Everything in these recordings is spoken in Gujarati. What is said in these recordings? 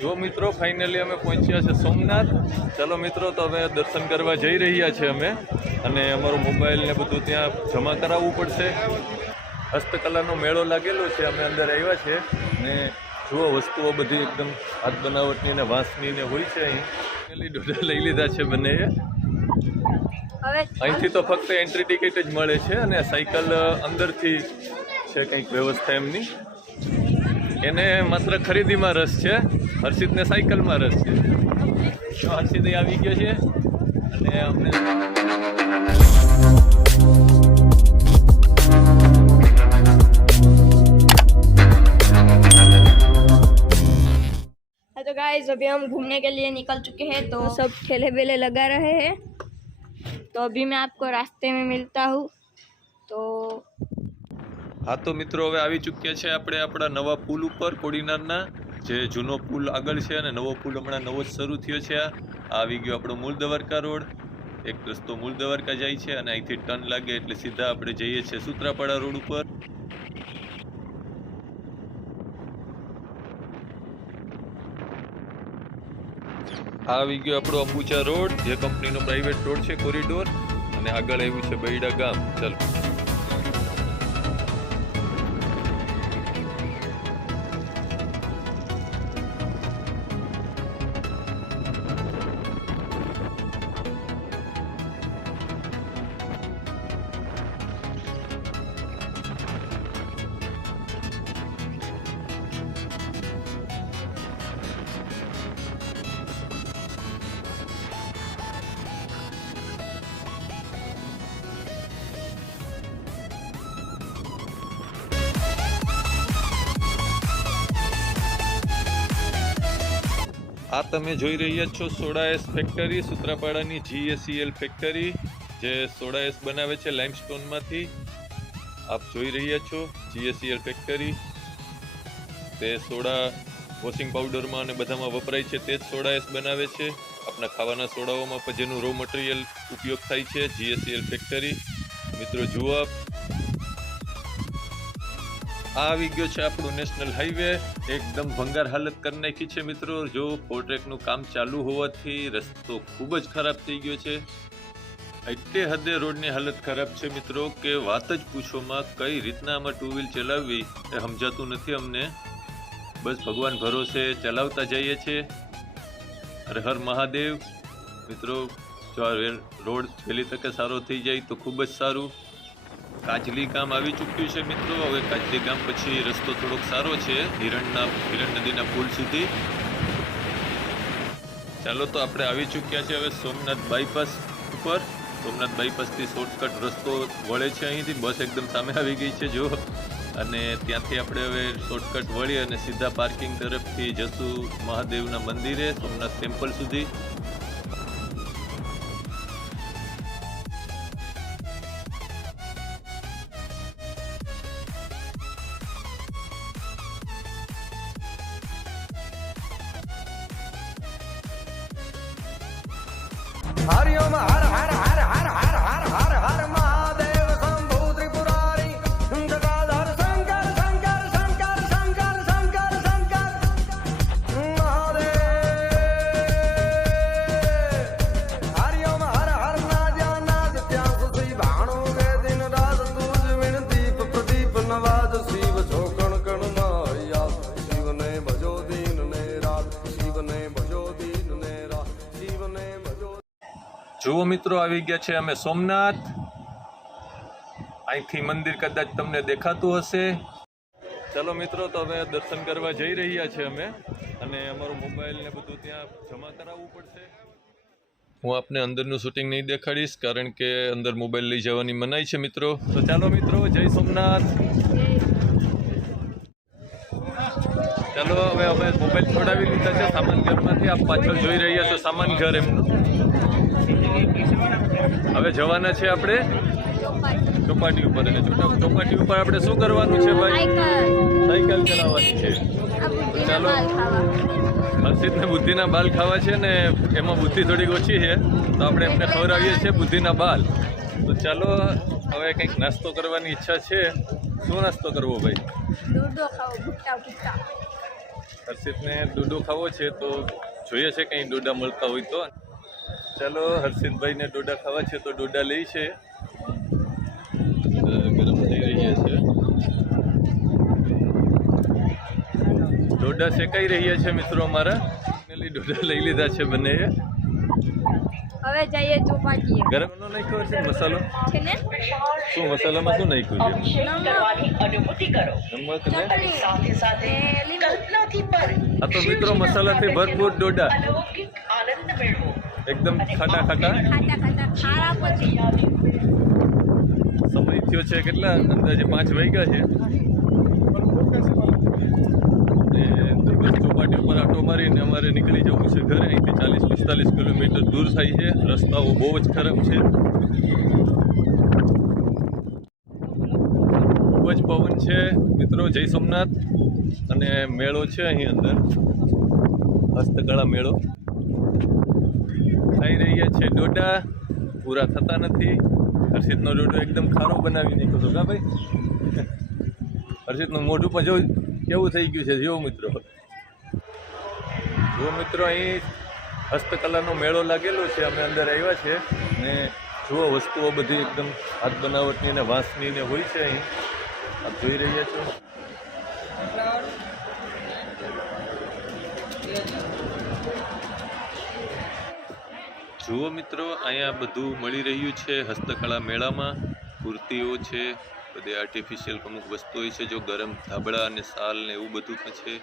જો મિત્રો ફાઇનલી અમે પહોંચ્યા છે સોમનાથ। ચાલો મિત્રો તો હવે દર્શન કરવા જઈ રહ્યા છે અમે, અને અમારું મોબાઈલ ને બધું ત્યાં જમા કરાવવું પડશે। હસ્તકલાનો મેળો લાગેલો છે, અમે અંદર આવ્યા છે ને જુઓ વસ્તુઓ બધી એકદમ હાથ બનાવટની ને વાંસની ને હોય છે। અહીં ફાઇનલી ડોડા લઈ લીધા છે બંને। અહીંથી તો ફક્ત એન્ટ્રી ટિકિટ જ મળે છે, અને સાયકલ અંદરથી છે કંઈક વ્યવસ્થા એમની। એને માત્ર ખરીદીમાં રસ છે, હર્ષિતને સાયકલમાં રસ છે। તો હર્ષિત આવી ગયો છે અને અમને तो गाइस अभी हम घूमने के लिए निकल चुके हैं, तो सब ठेले वेले लगा रहे हैं। तो अभी मैं आपको रास्ते में मिलता हूँ। तो हाँ तो मित्रों હવે આવી ચૂક્યા છે આપણે આપણા નવા પુલ ઉપર કોડીનારના। જે જૂનો પુલ આગળ છે અને નવો પુલ હમણાં નવો જ શરૂ થયો છે। આ આવી ગયો આપણો મૂળ દ્વારકા રોડ। એક રસ્તો મૂળ દ્વારકા જાય છે અને અહીંથી ટર્ન લાગે એટલે સીધા આપણે જઈએ છીએ સૂત્રાપાડા રોડ ઉપર। આવી ગયો આપણો અંબુજા રોડ, જે કંપનીનો પ્રાઇવેટ રોડ છે, કોરિડોર, અને આગળ આવ્યું છે બૈડા ગામ। ચાલો આ તમે જોઈ રહ્યા છો સોડા-એસ ફેક્ટરી, સૂત્રાપાડાની GACL ફેક્ટરી, જે સોડા-એસ બનાવે છે લાઇમસ્ટોનમાંથી। આપ જોઈ રહ્યા છો GACL ફેક્ટરી। તે સોડા વોશિંગ પાવડરમાં અને બધામાં વપરાય છે, તે જ સોડા-એસ બનાવે છે। આપણા ખાવાના સોડાઓમાં પણ જેનું રો મટીરિયલ ઉપયોગ થાય છે, GACL ફેક્ટરી। મિત્રો જુઓ આપ, આ આવી ગયો છે આપણું નેશનલ હાઈવે। એકદમ ભંગાર હાલત કરી નાખી છે મિત્રો। જો ફોરટ્રેકનું કામ ચાલુ હોવાથી રસ્તો ખૂબ જ ખરાબ થઈ ગયો છે। એટલી હદે રોડની હાલત ખરાબ છે મિત્રો કે વાત જ પૂછોમાં। કઈ રીતના આમાં ટુ વ્હીલ ચલાવવી એ સમજાતું નથી અમને। બસ ભગવાન ભરોસે ચલાવતા જઈએ છીએ। હર હર મહાદેવ મિત્રો। જો આ રોડ વહેલી તકે સારો થઈ જાય તો ખૂબ જ સારું। કાજલી ગામ આવી ચૂક્યું છે મિત્રો। હવે કાજલી ગામ પછી રસ્તો થોડોક સારો છે હિરણ નદીના પુલ સુધી। ચાલો તો આપણે આવી ચૂક્યા છે હવે સોમનાથ બાયપાસ ઉપર। સોમનાથ બાયપાસથી શોર્ટકટ રસ્તો વળે છે અહીંથી, બસ એકદમ સામે આવી ગઈ છે જો। અને ત્યાંથી આપણે હવે શોર્ટકટ વળી અને સીધા પાર્કિંગ તરફથી જશું મહાદેવના મંદિરે, સોમનાથ ટેમ્પલ સુધી। हरिओम हर हर हर हर हर हर हर हर महादेव शंभु त्रिपुरारी जटाधर शंकर शंकर शंकर शंकर शंकर शंकर महादेव। हरिओम हर हर नाजा नाद त्यास श्री भाणु के दिन रात दूज विण दीप प्रदीप नवाज शिव छो कण कण माया। शिव ने भजो दीन ने रात, शिव ने भजो दीन ने रात, शिव ने भजो। જુઓ મિત્રો આવી ગયા છે અમે સોમનાથ। અહીંથી મંદિર કદાચ તમને દેખાતું હશે। ચાલો મિત્રો તો હવે દર્શન કરવા જઈ રહ્યા છે અમે, અને અમારું મોબાઈલ ને બધું ત્યાં જમા કરાવવું પડશે। હું આપને અંદરનું શૂટિંગ નહીં દેખાડીશ કારણ કે અંદર મોબાઈલ લઈ જવાની મનાઈ છે મિત્રો। તો ચાલો મિત્રો, જય સોમનાથ। ચાલો હવે અમે મોબાઈલ છોડાવી લીધા છે સામાન ઘરમાંથી। આપ પાછળ જોઈ રહ્યા છો સામાન ઘર એમનું। હવે જવાના છે આપણે ચોપાટી ઉપર, અને ચોપાટી ઉપર આપણે શું કરવાનું છે ભાઈ? સાયકલ ચલાવવાની છે। ચાલો, હર્ષિતને બુદ્ધિના બાલ ખાવા છે ને એમાં બુદ્ધિ થોડીક ઓછી છે, તો આપણે એમને ખવડાવીએ છીએ બુદ્ધિના બાલ। તો ચાલો હવે કંઈક નાસ્તો કરવાની ઈચ્છા છે। શું નાસ્તો કરવો ભાઈ? હર્ષિતને ડોડો ખાવો છે તો જોઈએ છે કંઈ ડોડા મળતા હોય તો. ચાલો હર્ષિતભાઈને ડોડા ખાવા છે તો ડોડા લઈ છે. ગરમ થઈ રહ્યા છે. ડોડા શેકાઈ રહ્યા છે મિત્રો અમારા. ડોડા લઈ લીધા છે બંને. હવે જઈએ ચોપાટીએ. ગરમ નો નાખ્યો છે મસાલો છે ને શું મસાલામાં શું નાખ્યું છે? નમક ને આ તો મિત્રો મસાલાથી ભરપૂર ડોડા એકદમ ખાટા ખાટા. ખાટા ખારા પછી સમય થયો છે કેટલા અંદાજે 5 વાગ્યા છે. ચોપાટી ઉપર આટો મારીને અમારે નીકળી જવું છે ઘરે. અહીંથી 40-45 કિલોમીટર દૂર થાય છે. રસ્તાઓ બહુ જ ખરાબ છે. ખૂબ જ પવન છે મિત્રો. જય સોમનાથ અને મેળો છે અહીં અંદર, હસ્તકળા મેળો. ખાઈ રહ્યા છે ડોડા, પૂરા થતા નથી. હર્ષિતનો ડોડો એકદમ ખારો બનાવી નાખ્યો હતો. કા ભાઈ? હર્ષિતનું મોઢું પણ જો કેવું થઈ ગયું છે. જો મિત્રો અહીં હસ્તકલાનો મેળો લાગેલો છે. અમે અંદર આવ્યા છે ને જુઓ વસ્તુઓ બધી એકદમ હાથ બનાવટની ને વાંસની ને હોય છે. અહીં આપ જોઈ રહ્યા છો. જુઓ મિત્રો અહીંયા બધું મળી રહ્યું છે હસ્તકળા મેળામાં. કુર્તીઓ છે, બધી આર્ટિફિશિયલ અમુક વસ્તુ હોય છે. જો ગરમ ધાબળા અને શાલ ને એવું બધું પણ છે.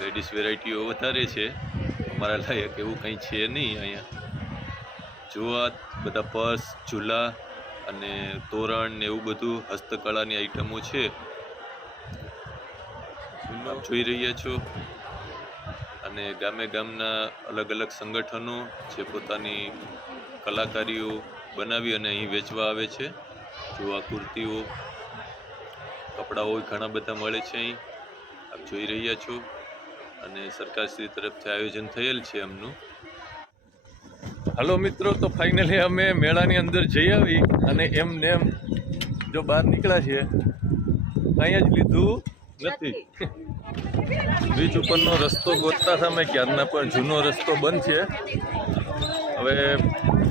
લેડીઝ વેરાયટીઓ વધારે છે. અમારા લાયક એવું કંઈ છે નહીં અહીંયા. જુઓ આ બધા પર્સ, ઝૂલા અને તોરણ ને એવું બધું હસ્તકળાની આઈટમો છે. આપ જોઈ રહ્યા છો. અને ગામે ગામના અલગ અલગ સંગઠનો જે પોતાની કલાકારીઓ બનાવી અને અહીં વેચવા આવે છે. જો આ કુર્તીઓ, કપડાઓ ઘણા બધા મળે છે અહીં આપ જોઈ રહ્યા છો. અને સરકારશ્રી તરફથી આયોજન થયેલ છે એમનું. હાલો મિત્રો, તો ફાઇનલી અમે મેળાની અંદર જઈ આવી અને એમને એમ જો બહાર નીકળ્યા છીએ કંઈ જ લીધું નથી. બીચ ઉપરનો રસ્તો ગોતતા સામે ક્યારના પર જૂનો રસ્તો બંધ છે. હવે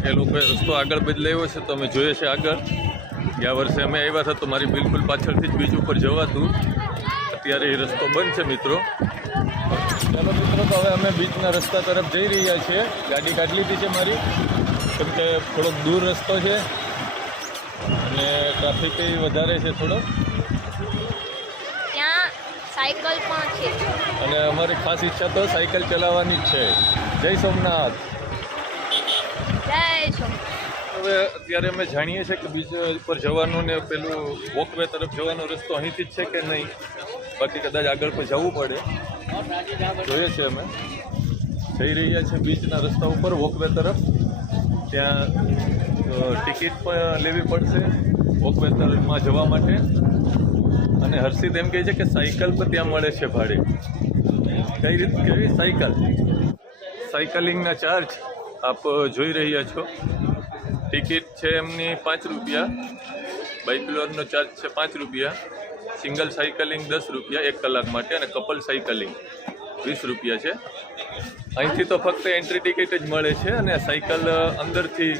એ લોકોએ રસ્તો આગળ બદલાવ્યો છે તો અમે જોઈએ છે આગળ. ગયા વર્ષે અમે આવ્યા હતા તો મારી બિલકુલ પાછળથી જ બીચ ઉપર જવાતું. અત્યારે એ રસ્તો બંધ છે મિત્રો. ચાલો મિત્રો, તો હવે અમે બીચના રસ્તા તરફ જઈ રહ્યા છીએ. ગાડી કાઢી લીધી છે મારી, કેમ કે થોડોક દૂર રસ્તો છે અને ટ્રાફિક વધારે છે થોડો. ત્યાં સાયકલ પણ છે અને અમારી ખાસ ઈચ્છા તો સાયકલ ચલાવવાની જ છે. જય સોમનાથ. જય સોમનાથ. હવે અત્યારે અમે જાણીએ છીએ કે બીચ પર જવાનું ને પેલું વોકવે તરફ જવાનો રસ્તો અહીંથી જ છે કે નહીં, બાકી કદાચ આગળ પર જવું પડે. જોઈએ છીએ અમે જઈ રહ્યા છીએ બીચના રસ્તા ઉપર વોકવે તરફ. ત્યાં ટિકિટ પણ લેવી પડશે વોકવે તરફમાં જવા માટે. અને હર્ષિત એમ કહે છે કે સાયકલ પણ ત્યાં મળે છે ભાડે. કઈ રીતે કેવી સાયકલ? સાયકલિંગના ચાર્જ આપ જોઈ રહ્યા છો. ટિકિટ છે એમની 5 રૂપિયા, બાઇકલોરનો ચાર્જ છે 5 રૂપિયા, સિંગલ સાયકલિંગ 10 રૂપિયા 1 કલાક માટે, અને કપલ સાયકલિંગ 20 રૂપિયા છે. અહીંથી તો ફક્ત એન્ટ્રી ટિકિટ જ મળે છે અને સાયકલ અંદરથી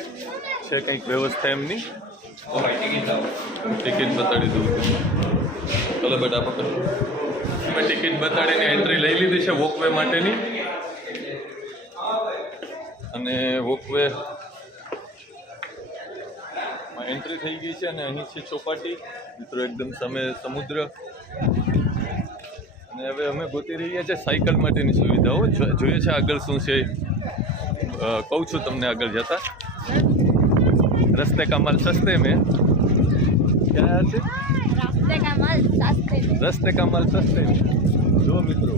છે કંઈક વ્યવસ્થા એમની. ટિકિટ બતાડી દઉં. ચલો બેટા પકડ. અમે ટિકિટ બતાડીને એન્ટ્રી લઈ લીધી છે વોકવે માટેની. અને વોકવે એન્ટ્રી થઈ ગઈ છે અને અહીં છે ચોપાટી મિત્રો, એકદમ સામે સમુદ્ર. અને હવે અમે ગોતી રહ્યા છીએ સાયકલ માટેની સુવિધાઓ. જોઈએ છે આગળ શું છે. કહું છું તમને આગળ જતા. રસ્તે કા માલ સસ્તે મેં ક્યાં છે? રસ્તે કા માલ સસ્તે. જો મિત્રો,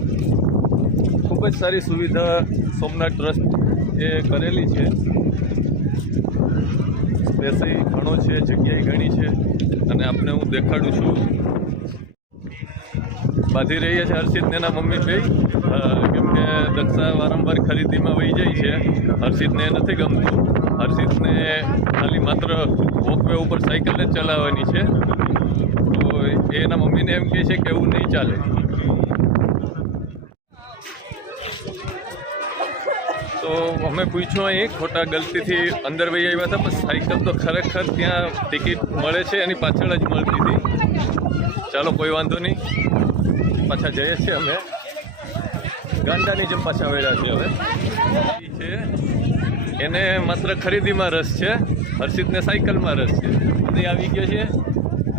ખૂબ જ સારી સુવિધા સોમનાથ ટ્રસ્ટ એ કરેલી છે. સ્પેસી ઘણો છે, જગ્યાએ ઘણી છે અને આપને હું દેખાડું છું. બાંધી રહ્યા છે હર્ષિત ને એના મમ્મી ભાઈ, કેમ કે દક્ષા વારંવાર ખરીદીમાં વહી જાય છે. હર્ષિતને નથી ગમતું. હર્ષિતને ખાલી માત્ર વોકવે ઉપર સાયકલ જ ચલાવવાની છે. તો એ એના મમ્મીને એમ કહે છે કે એવું નહીં ચાલે. તો અમે પૂછ્યું અહીં ખોટા ગલતીથી અંદર વહી આવ્યા હતા, પણ સાયકલ તો ખરેખર ત્યાં ટિકિટ મળે છે એની પાછળ જ મળતી હતી. ચાલો કોઈ વાંધો નહીં, પાછા જઈએ છીએ અમે ગાંડાની જેમ પાછા વળ્યા છે. હવે છે એને માત્ર ખરીદીમાં રસ છે, હર્ષિતને સાયકલમાં રસ છે. તે આવી ગયો છે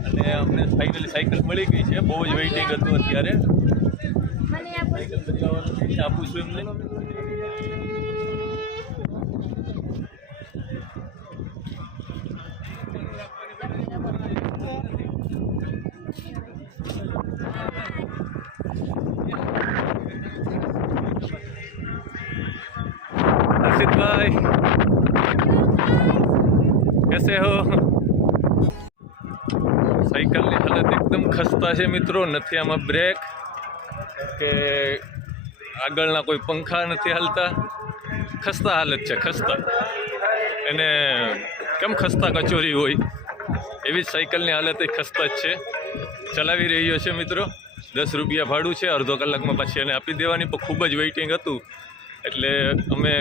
અને અમને ફાઇનલી સાયકલ મળી ગઈ છે. બહુ જ વેઇટિંગ હતું અત્યારે. સાયકલ બદલાવવાનું આપું છું એમને. हर्षित भाई कैसे हो? સાયકલની હાલત એકદમ ખસ્તા છે મિત્રો. નથી આમાં બ્રેક કે આગળના કોઈ પંખા નથી હાલતા. ખસ્તા હાલત છે, ખસ્તા. એને કેમ ખસ્તા કચોરી હોય એવી જ સાયકલની હાલત એ ખસ્તા જ છે. ચલાવી રહ્યો છે મિત્રો. 10 રૂપિયા ભાડું છે, અડધો કલાકમાં પાછી એને આપી દેવાની. પણ ખૂબ જ વેઇટિંગ હતું એટલે અમે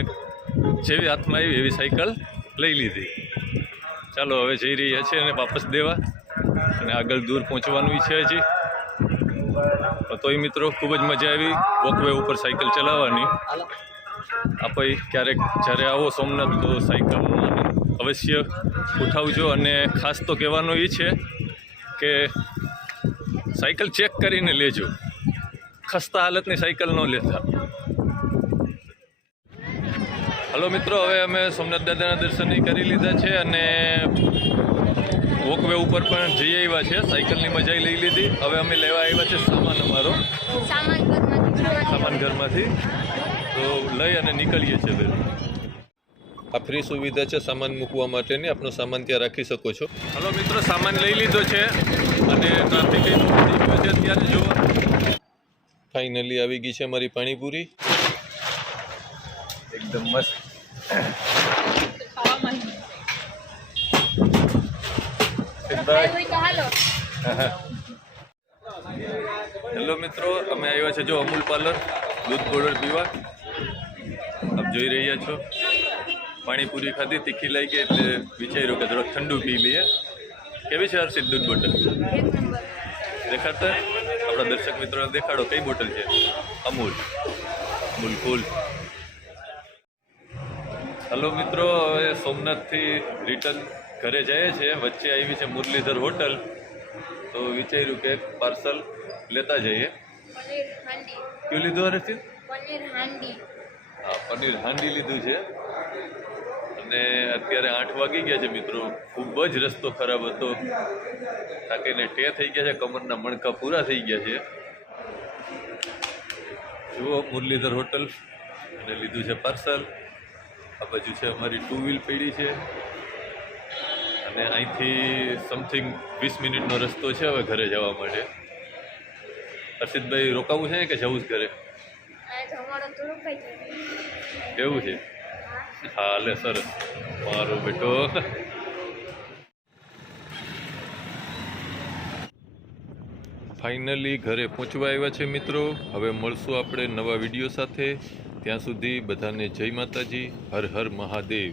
જેવી હાથમાં આવી એવી સાયકલ લઈ લીધી. ચાલો હવે જઈ રહ્યા છીએ અને વાપસ દેવા, અને આગળ દૂર પહોંચવાનું છે હજી. તોય મિત્રો ખૂબ જ મજા આવી વોકવે ઉપર સાયકલ ચલાવવાની. આપણે ક્યારેક જ્યારે આવો સોમનાથ તો સાયકલનો આનંદ અવશ્ય ઉઠાવજો. અને ખાસ તો કહેવાનું એ છે કે સાયકલ ચેક કરીને લેજો, ખસ્તા હાલતની સાયકલ ન લેતા. હલો મિત્રો, હવે અમે સોમનાથ દાદાના દર્શન કરી લીધા છે અને વોકવે ઉપર પણ જઈ આવ્યા છે. સાયકલની મજા લઈ લીધી. હવે અમે લેવા આવ્યા છે સામાન અમારો, સામાન ઘરમાંથી. તો લઈ અને નીકળીએ છીએ. આ ફ્રી સુવિધા છે સામાન મૂકવા માટેની. આપનો સામાન ત્યાં રાખી શકો છો. હલો મિત્રો, સામાન લઈ લીધો છે અને ટ્રાફિક થઈ ગયો છે અત્યારે જોવા. ફાઇનલી આવી ગઈ છે અમારી પાણીપુરી, એકદમ મસ્ત. હેલો મિત્રો, અમે આવ્યા છે જો અમૂલ પાર્લર દૂધ પાવડર પીવા. આપ જોઈ રહ્યા છો. પાણીપુરી ખાધી, તીખી લાગી એટલે વિચાર્યું કે થોડોક ઠંડુ પી લઈએ. કેવી છે હર્ષિત દૂધ બોટલ? દેખાડતા આપણા દર્શક મિત્રોને દેખાડો કઈ બોટલ છે. અમૂલ કુલ. હલો મિત્રો, હવે સોમનાથથી રિટર્ન ઘરે જઈએ છીએ. વચ્ચે આવી છે મુરલીધર હોટલ, તો વિચાર્યું કે પાર્સલ લેતા જઈએ. કયું લીધું હર્ષિત? હા, પનીર હાંડી લીધું છે. અને અત્યારે 8 વાગી ગયા છે મિત્રો. ખૂબ જ રસ્તો ખરાબ હતો, થાકીને ટે થઈ ગયા છે, કમરના મણકા પૂરા થઈ ગયા છે. જુઓ મુરલીધર હોટલ, અને લીધું છે પાર્સલ. આ બાજુ છે અમારી 2 વ્હીલ પડી છે, અને અહીંથી સમથિંગ 20 મિનિટનો રસ્તો છે હવે ઘરે જવા માટે. હર્ષિતભાઈ રોકાવું છે કે જવું જ ઘરે? એવું છે? હા લે, સરસ મારો બેટો. ફાઇનલી ઘરે પહોંચવા આવ્યા છે મિત્રો. હવે મળશું આપણે નવા વિડીયો સાથે. ત્યાં સુધી બધાને જય માતાજી, હર હર મહાદેવ.